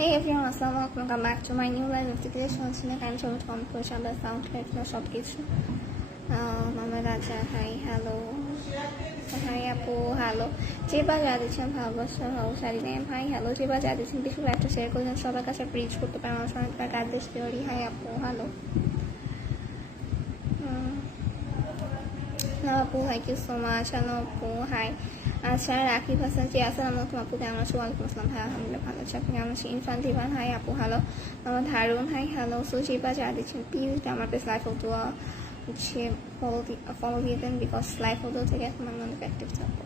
Hey everyone, আসসালামু আলাইকুম, welcome back to my new live notification channel. আমি সবাই কমেন্ট করেছি আমরা সাউন্ড ক্লিয়ার সব কিছু। আমার রাজা হাই হ্যালো, হাই আপু হ্যালো, যে বা যা দিচ্ছেন ভালোবাসা ভালো শাড়ি নেন হাই হ্যালো, যে বা যা দিচ্ছেন কিছু একটা শেয়ার করছেন সবার কাছে রিচ করতে পারেন আমার সঙ্গে তার কাজ দেশ করি হাই আপু হ্যালো। আপু thank you so much. Hello আপু হাই। আচ্ছা রাকিব হাসান জি আসসালামু আলাইকুম আপু কেমন আছো? ওয়ালাইকুম আসসালাম ভাই আলহামদুলিল্লাহ ভালো আছি, আপনি কেমন আছেন? ইরফান দিবান হাই আপু হ্যালো। আমার ধারুন হাই হ্যালো। সুজিবা যা দিচ্ছেন প্লিজ আমার পেজ লাইভ হতো হচ্ছে ফলো দিয়ে দেন বিকজ লাইভ হতো থেকে এখন আমি অনেক অ্যাক্টিভ থাকবো।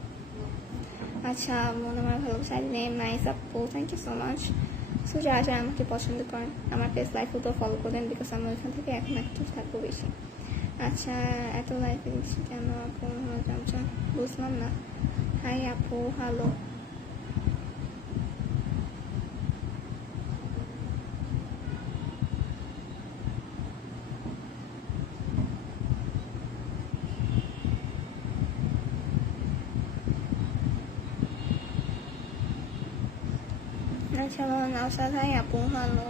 আচ্ছা মনে আমার ভালো শাড়ি নেম নাইস আপু thank you so much. So যা যা আমাকে পছন্দ করেন আমার পেজ লাইভ হতো ফলো করে দেন বিকজ আমি ওইখান থেকে এখন অ্যাক্টিভ থাকবো বেশি। আচ্ছা এত লাইফে দিচ্ছি কেন আপু জানছেন বুঝলাম না। হাই আপু হ্যালো। আচ্ছা নওশাদ হাই আপু হ্যালো।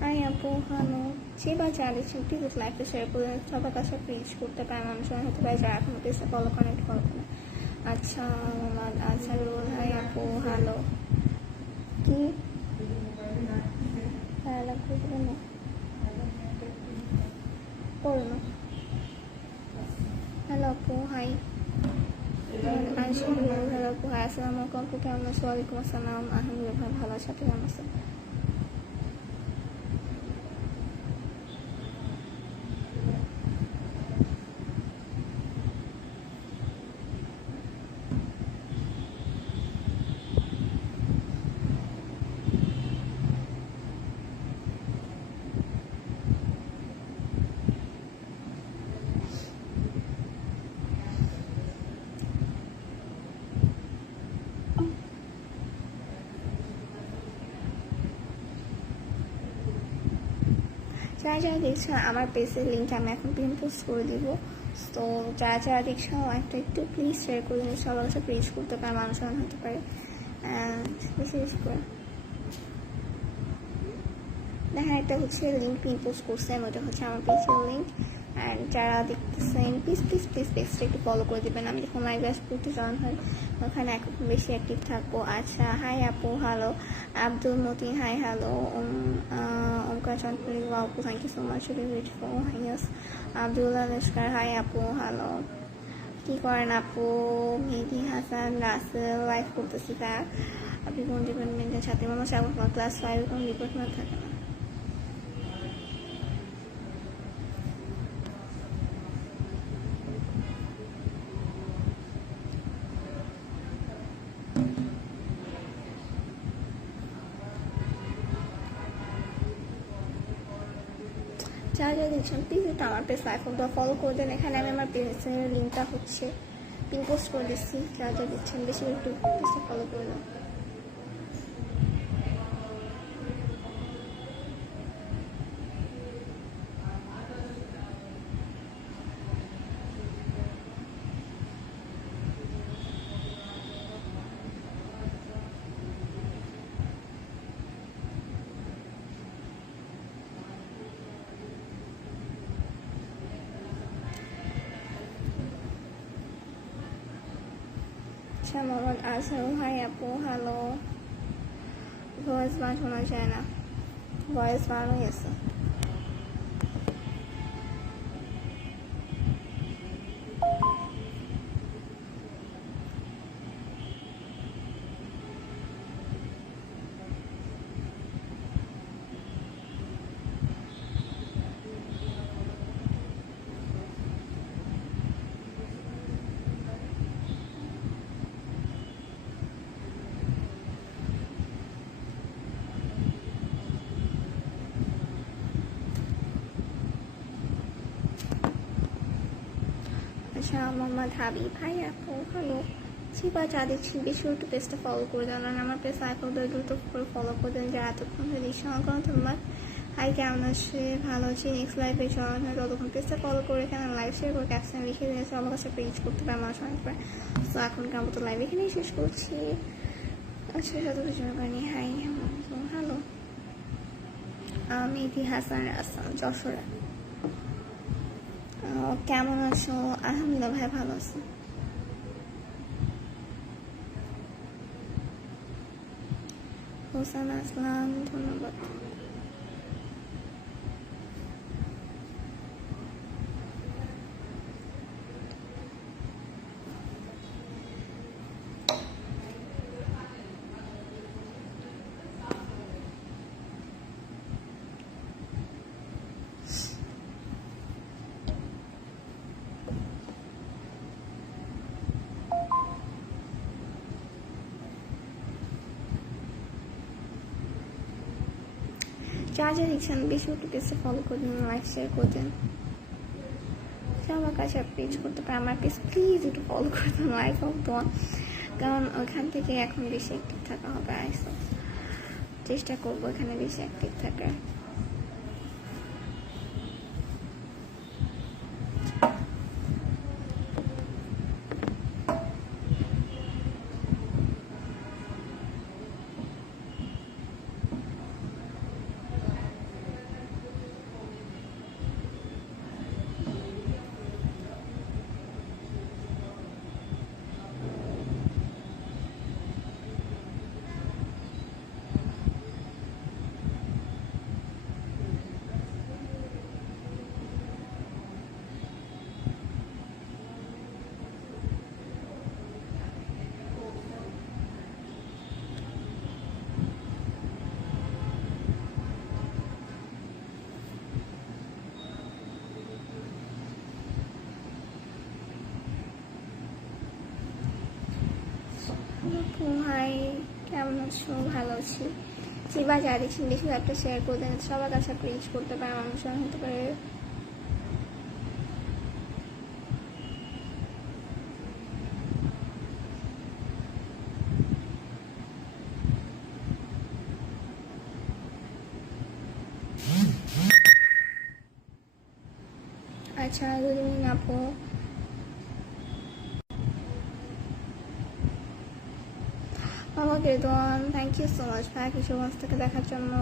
হাই আপু হ্যালো। যে বা যা দিচ্ছেন প্লিজ লাইফে শেয়ার করে সবার কাছে রিচ করতে পারে মানুষজন হতে পারে যারা এখন পেজে ফলো কানেক্ট ফলো করে। আচ্ছা মোহাম্মদ আজহারুল হাই আপু হ্যালো। কি হ্যালো করবো না করবো। হ্যালো আপু হাই। হ্যালো আপু হাই আসসালামু আলাইকুম আপু কেমন আছো? ওয়ালাইকুম আসসালাম আলহামদুলিল্লাহ ভালো আছি, আপনি কেমন আছেন? যারা যারা দেখছেন আমার পেজের লিঙ্ক আমি এখন পিন পোস্ট করে দিব। তো যারা যারা দেখছেন লাইভটা একটু প্লিজ শেয়ার করে দিন সবার কাছে রিচ করতে পারে মানুষ হতে পারে বেশি বেশি করে। দেখা একটা হচ্ছে লিঙ্ক পিন পোস্ট করছেন ওটা হচ্ছে আমার পেজের লিঙ্ক। অ্যান্ড যারা দেখতেছেন প্লিজ প্লিজ প্লিজ পেজটা একটু ফলো করে দেবেন, আমি যখন লাইভ আসবো একটু জয়েন হয় ওখানে এখন বেশি অ্যাক্টিভ থাকবো। আচ্ছা হাই আপু hello. Abdul Matin hi hello. Omkar Chandri আপু thank you so much beautiful হাইয়াস। আব্দুল্লাহ লস্কর হাই আপু হ্যালো। কী করেন আপু? মেহেদি হাসান রাসেল লাইভ করতেছি তা আপনি কোন ডিপার্টমেন্টের ছাত্রী? আমার সাগর ক্লাস 5 কোন ডিপার্টমেন্ট থাকে না। যারা যারা দেখছেন প্লিজ একটু আমার পেজ লাইভ ফটোটা ফলো করে দেন, এখানে আমি আমার পেজের লিঙ্কটা হচ্ছে পিন পোস্ট করে দিচ্ছি। যারা যারা দেখছেন বেশি একটু পেজটা ফলো করে দেন। আচ্ছা মোহাম্মদ আজহারুল হাই আপু হ্যালো। ভয়েস গান শোনা যায় না, ভয়েস গানই আছে। আচ্ছা মোহাম্মদ হাবিব হাই আপু হ্যালো। যে বা যা দেখছেন বেশি একটু পেজটা ফলো করে দেন, আর আমার পেজ লাইভ দ্রুত করে ফলো করে দেন যারা এতক্ষণ ধরে দেখছেন। আমার ধন্যবাদ। হাই, কেমন আছে? ভালো আছি। নেক্সট লাইভে জয়েন হয়ে ততক্ষণ পেজটা ফলো করে এখানে লাইভ শেয়ার করে ক্যাপশন লিখে দিয়েছে আমার কাছে পেজ করতে পারে আমার সঙ্গে পারে। তো এখনকার মতো লাইভ এখানেই শেষ করছি। আচ্ছা, সাথে কিছু করিনি। হাই, হ্যালো, আমি হাসান রাসান যশোরে। কেমন আছো? আলহামদুলিল্লাহ ভাই, ভালো আছি। হোসেন আসলাম, ধন্যবাদ। যা যা দেখছেন বেশি একটু পেজে ফলো করে দিন, লাইক শেয়ার করে দিন। আমার কাছে পেজ করতে পারে আমার পেজ প্লিজ একটু ফলো করে দিন, লাইক হোক তোমার, কারণ ওইখান থেকে এখন বেশি অ্যাক্টিভ থাকা হবে। আইসো চেষ্টা করবো এখানে বেশি অ্যাক্টিভ থাকার। হাই, কেমন আছো? ভালো আছি। চিবা যা দেখছেন বেশি একটা শেয়ার করে দেন, সবার কাছে আপনি রিচ করতে পারে, মানুষের হতে পারে। আচ্ছা, গুড ইভিনিং আপু। আমাকে Ridwan, thank you so much ভাই কিশোরগঞ্জ থেকে দেখার জন্য।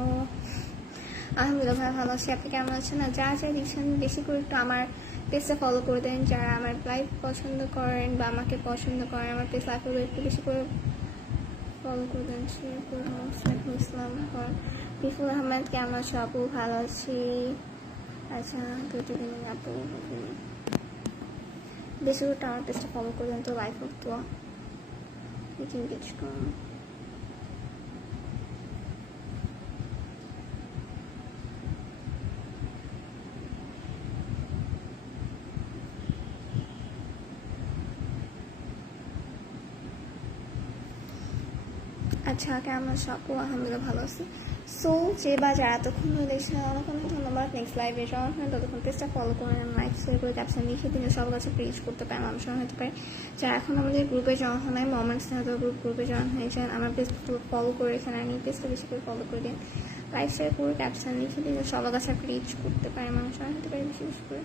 আলহামদুলিল্লাহ ভাই, ভালো আছি। আপনি কেমন আছেন? না যা যা দেখছেন বেশি করে একটু আমার পেজটা ফলো করে দেন, যারা আমার লাইভ পছন্দ করেন বা আমাকে পছন্দ করেন আমার পেজ লাইভগুলো একটু বেশি করে ফলো করে দেন। সাইফুল ইসলাম, বিফুল আহমেদ, কেমন আছো আপু? ভালো আছি। আচ্ছা, গুড ইভিনিং আপু। বেশি করে আমার পেজটা ফলো করে দেন তো লাইভ হোক তো কিছু কম। আচ্ছা, কেমন আছো আপু? আলহামদুলিল্লাহ ভালো আছি। সো যে বা যারা এতক্ষণ দেখছেন অনেক অনেক ধন্যবাদ। নেক্সট লাইভে যখন হয় ততক্ষণ পেজটা ফলো করেন, লাইক শেয়ার করে ক্যাপশন লিখে দিন, সব কাছে রিচ করতে পারে, মানুষের হতে পারে। যারা এখন আমাদের গ্রুপে জয়েন হয় নাই, মোমেন্টস গ্রুপে জয়েন হয়ে যান, আমার পেজ ফলো করে এখানে আমি পেজটা বেশি করে ফলো করে দিন, লাইক শেয়ার করে ক্যাপশন লিখে দিন, সবার কাছে রিচ করতে পারে, মানুষের হতে পারে বেশি বেশি করে।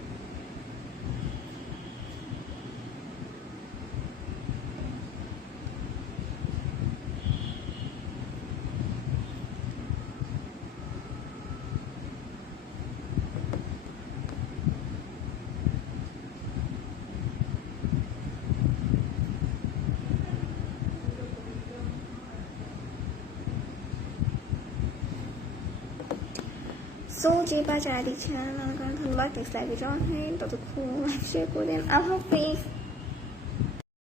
সো যে বা যারা দেখছেন অনেক অনেক ধন্যবাদ। নেক্সট লাইভে জয়েন হয়ে ততক্ষণ লাইভ শেয়ার করে দিন। আল্লাহ হাফিজ।